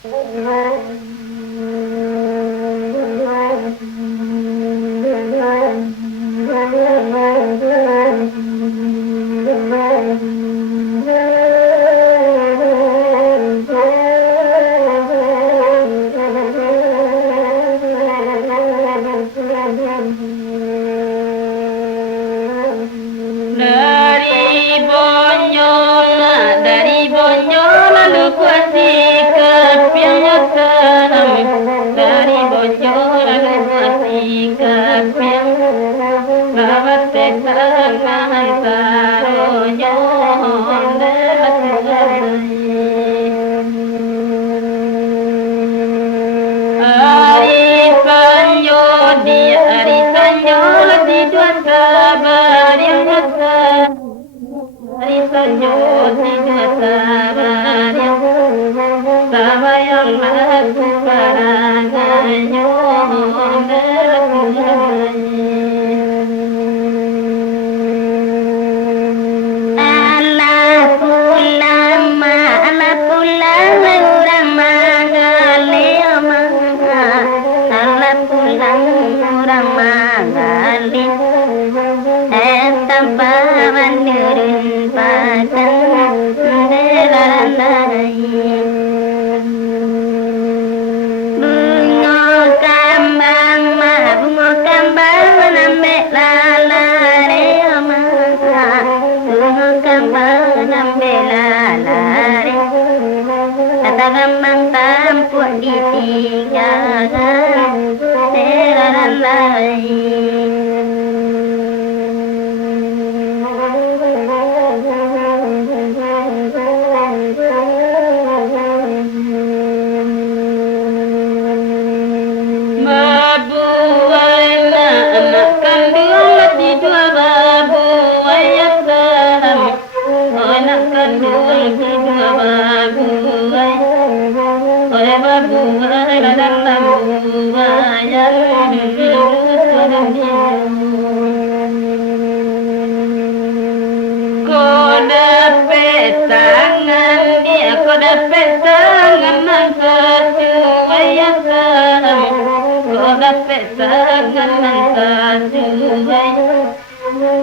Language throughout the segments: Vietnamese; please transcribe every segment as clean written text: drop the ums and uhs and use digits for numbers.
Dari Bonjol lalu kuasikat piang tanam. Dari Bonjol lalu kuasikat piang lawat tekangan saronyo Arisanyo di arisanyo di dua sabar yang besar. Arisanyo di dua sabar yang sama yang aku karanganyo Gamang tampuk ditinggalkan terang lain. Babuai anak kandung di dua babuai yang sama. Anak kandung di dua babuai. Babuai dan babuai yang kau dapat tangan dia, kau dapat tangan mangsa yang sama. Kau dapat tangan mangsa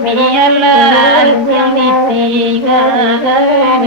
biarlah yang ditinggalkan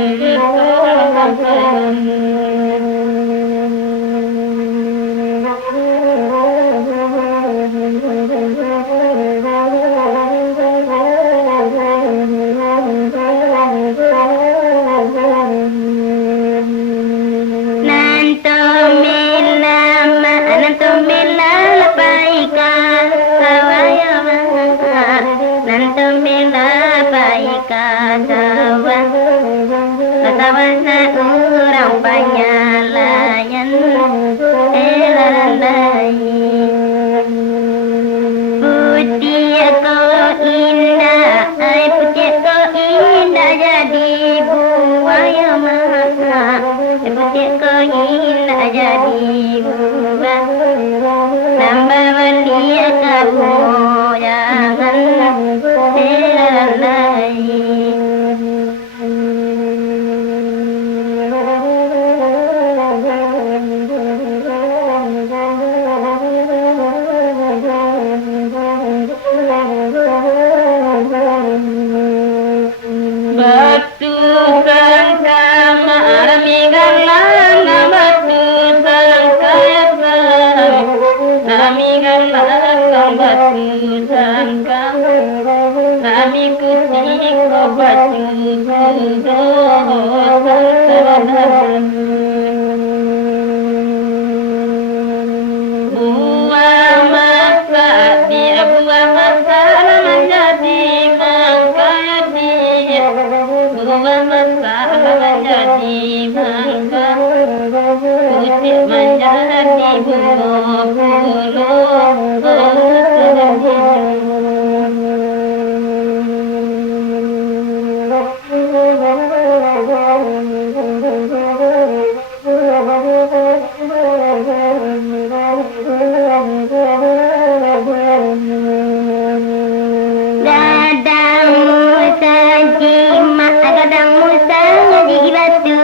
orang banyak layan putih kau indah, putih kau indah jadi buaya maka. Putih kau indah jadi buaya, nambah belia kamu jangan lalai. Batu sangka marami galang, batu sangka nami galang, batu sangka nami kusik batu buah masa dia buah masa menjadi mangkaya dia. Buah masalah jadi mangga, putih menjadi Dadang Musa jadi batu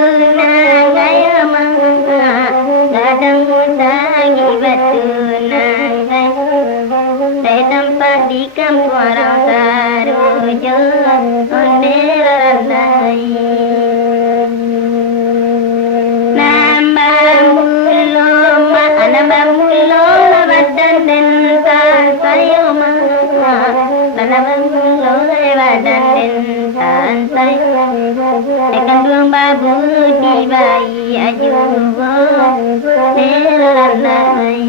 Lanabamulong labadan din saan sa'yo mga Lanabamulong labadan din saan sa'yo Ikanduang babu di bayi ajubo Nilalay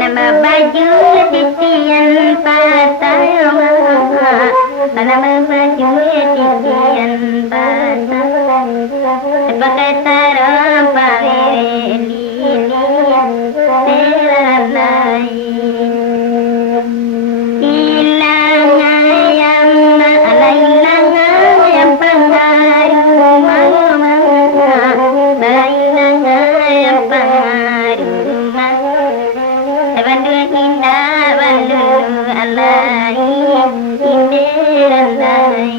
Nama baju titian patah Nama baju titian patah Pakai sarung pakai lili Telalai Hilang ayam Hilang ayam pengaruh mama Hilang ayam pengaruh Bandu indah, bandu alai, indah alai.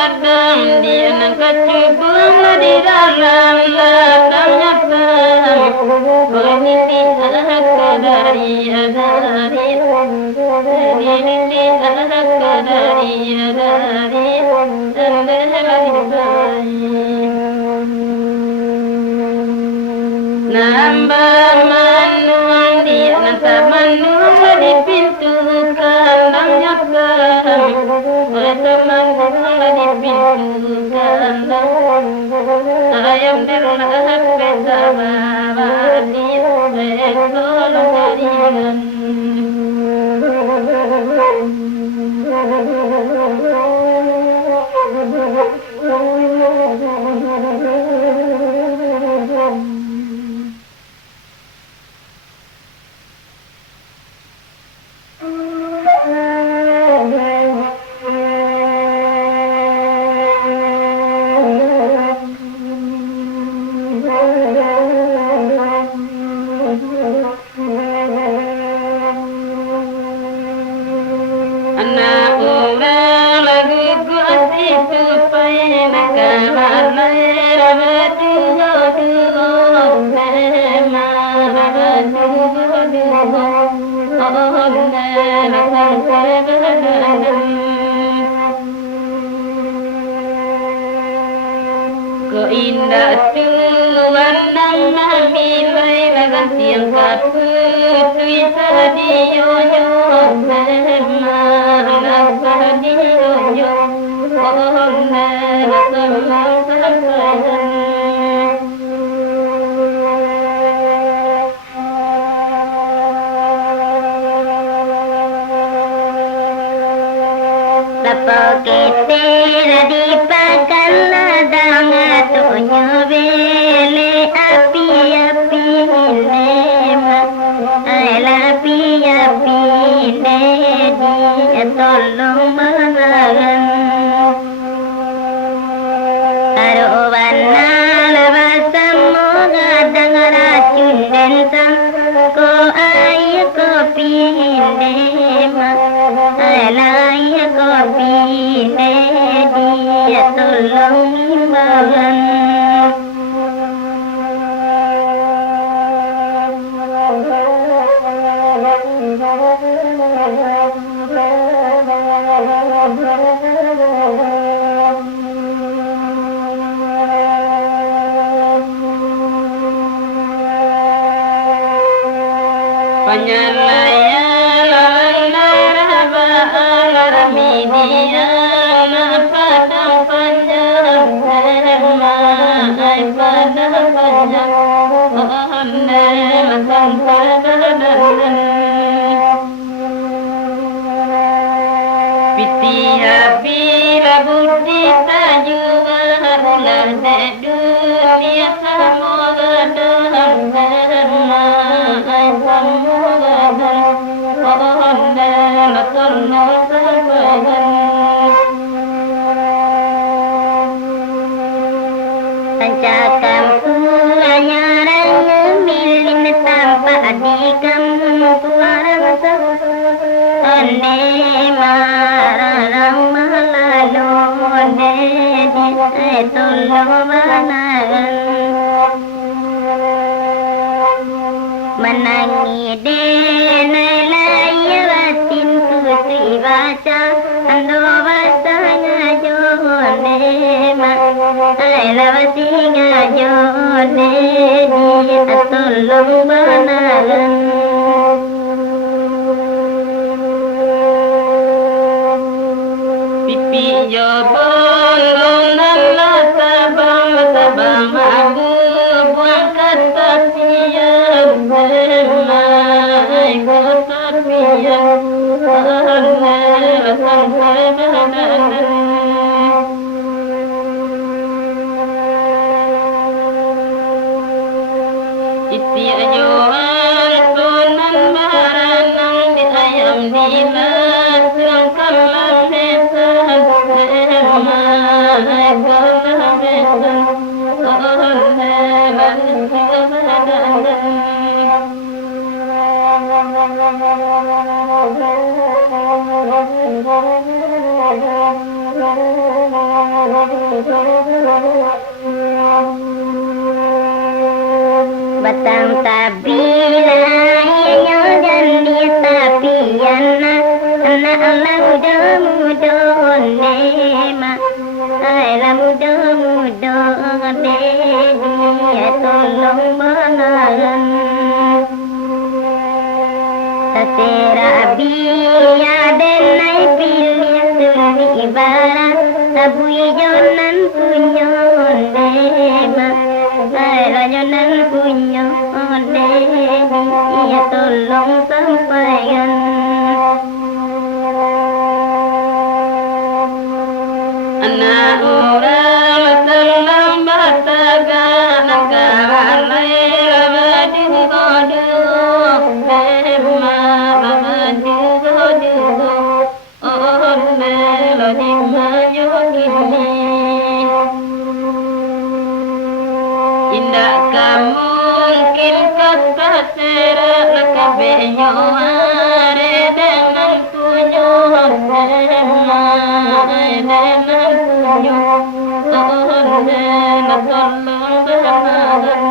Dalam dia nak kecubung di dalam lapangnya. Ini dari nambah manuang dia nanti manuang di pintu kandangnya kan teman-teman di pintu kandang ayam berlapis bersama Indah tuan nang namilai lagan tiang kaputui sadioyo memang sadioyo oh Lapokete di pakan ladang atunya bele api-api nema api-api dia tolong mengagan arowana labasam moga dengan racun dan ko ay kopi nema alai kopi dia tolong imbalan Menangi denai kusi baca ando basanya jone ma lawati ngajone di atolong banagan pipi jobon nalla sabang sabang abu buang kata siang mai kota siang iti ajoan sunan baranang di ayam di lasang kalam nesan semai kalam nesan batang tabila yang dan di tapian anak muda muda nema ala muda muda dia tolong mengalan Serabi adenai pilih suni ibarat Abu jonan punyo nema Rajonan punyo dia tolong sampaikan anak orang telah batagan kawanai abadi kodu nema abadi kodu oh melodi mayogini indah mungkin kata serak kabehnya are dengan punyo nema dengan punyo oh nema tolong berhalan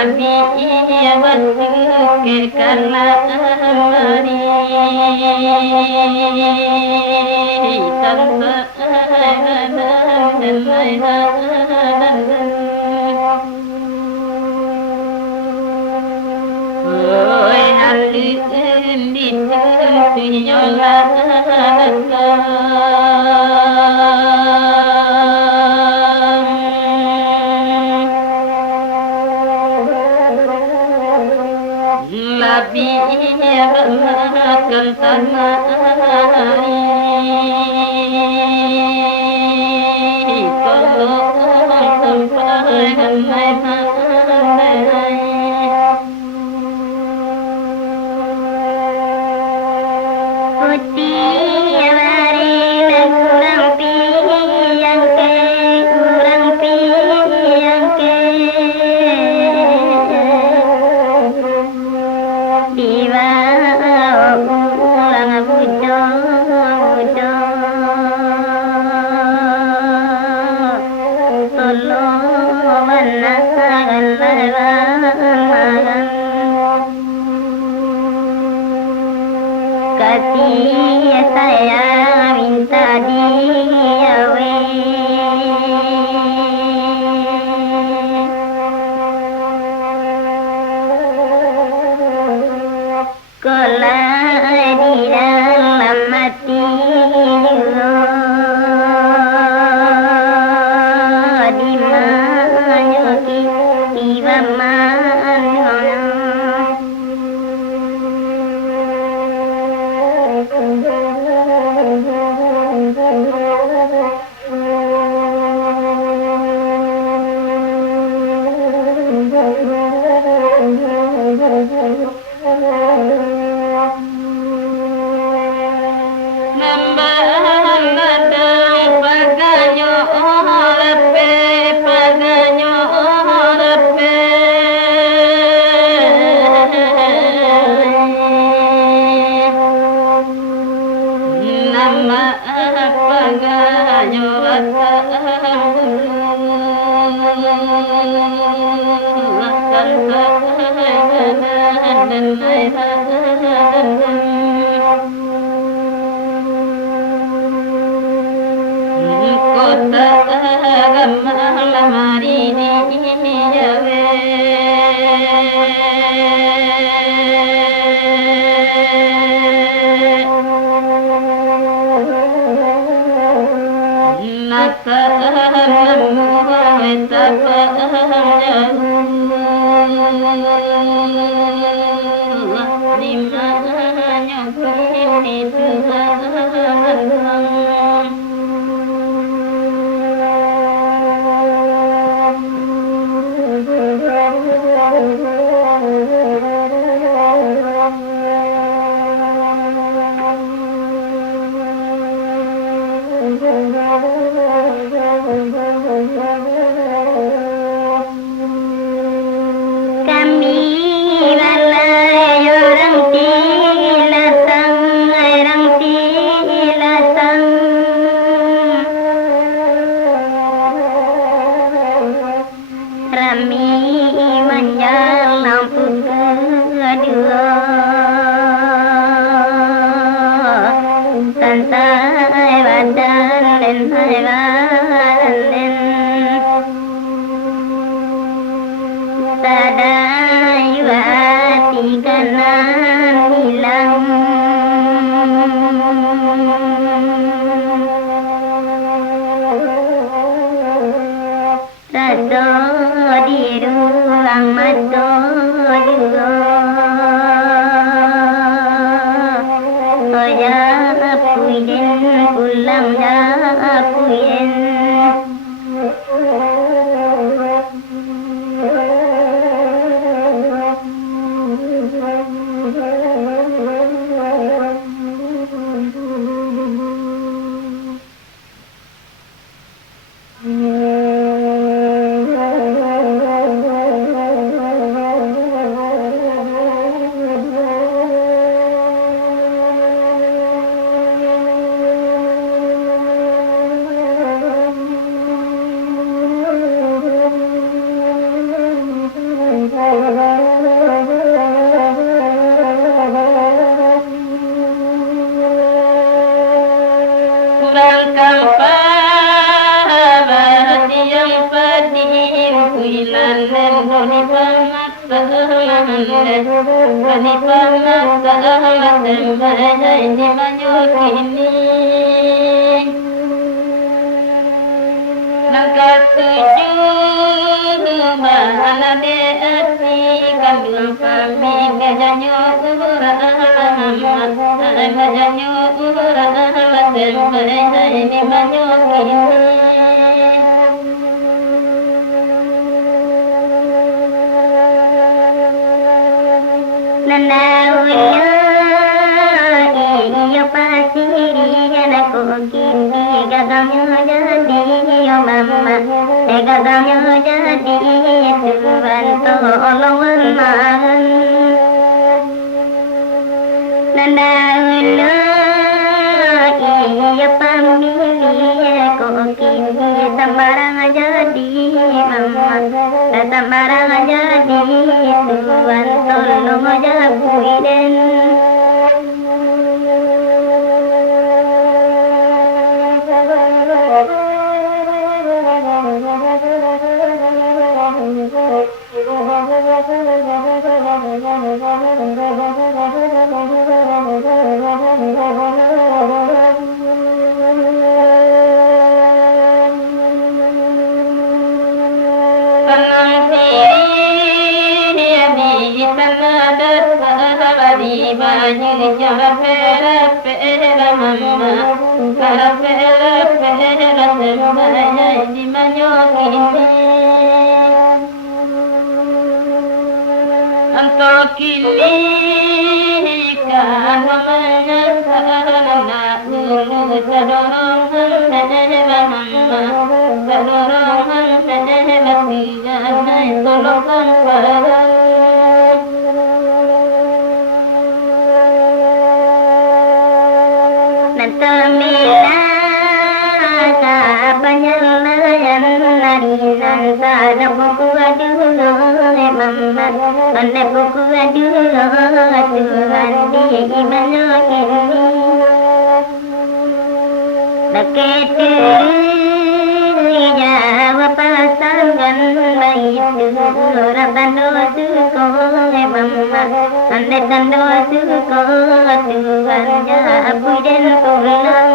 labi batu karena mari tanpa oi alin di tunyola labi makan tanah tolong sampai kasih saya minta dia kelai di dalam mati di manyoki ibaman kami orang tilatang Iyo pasiri anakku kini gagalnya jadi yo mama, gagalnya jadi Tuhan tolong man. Nanda ulo iyo pamilih aku kini sembarang jadi mama, sembarang jadi Tuhan tolong jaguin. Untuk kini kan menyesal ulu sedorong Anda buku aduh Tuhan di mana kini Begitu jawab pasangan baik Raban dosuko mama Anda dan dosuko Tuhan jawab dan pulang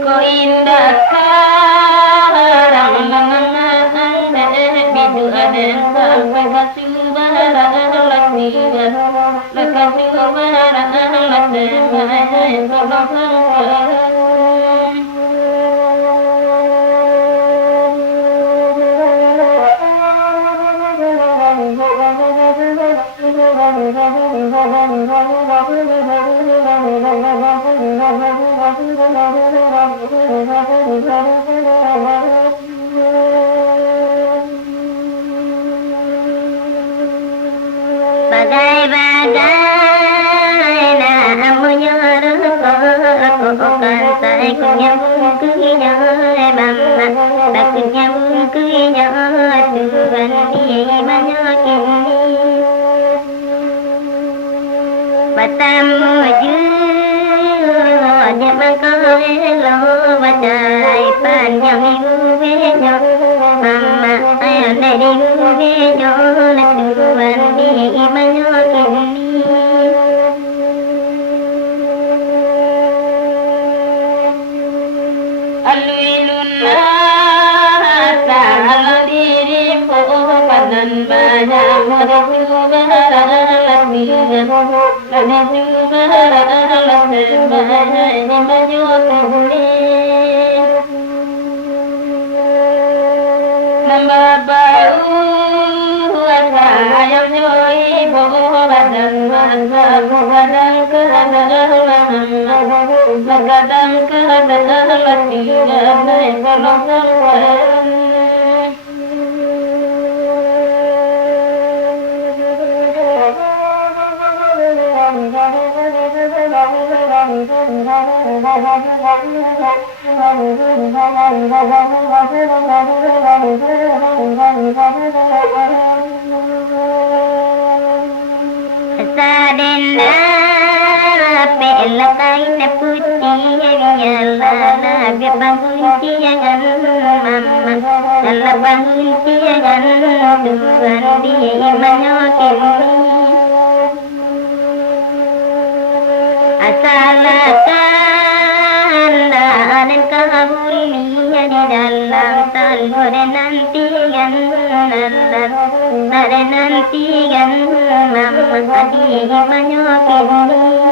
Kau indah sekarang bidu ada sampai kasubaran latihan Bagai-bagai namunya rokokan takutnya mungkinnya mama takutnya mungkinnya Tuhan dia banyak ini Batamu dia mengkelo badai panjang ibunya mama ayah dari ibunya Tuhan dia banyak ini Alwilun nasa dirimu padan banyak Sadenda pela kain putih yalla biar bangun tiangan mama Allah bangun tiangan Tuhan di manyokin asalakan dan kabulinya di dalam talur nantikan Allah nantikan mama di manyokin